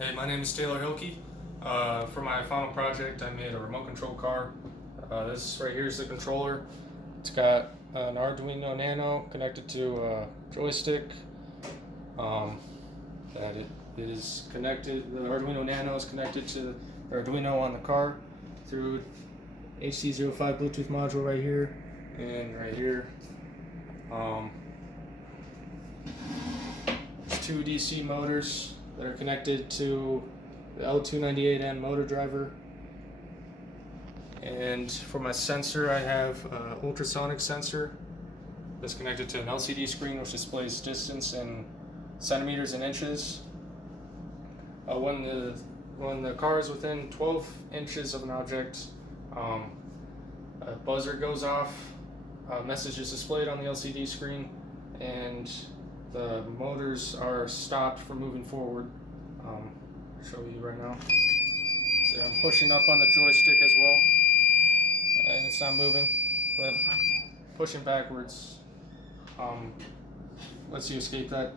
Hey, my name is Taylor Hilke. For my final project, I made a remote control car. This right here is the controller. It's got an Arduino Nano connected to a joystick. Um, that it is connected. The Arduino Nano is connected to the Arduino on the car through HC05 Bluetooth module right here and right here. There's two DC motors that are connected to the L298N motor driver. And for my sensor, I have an ultrasonic sensor that's connected to an LCD screen which displays distance in centimeters and inches. When the car is within 12 inches of an object, a buzzer goes off, a message is displayed on the LCD screen, and the motors are stopped from moving forward. I'll show you right now. So I'm pushing up on the joystick as well, and it's not moving, but pushing backwards lets you escape that.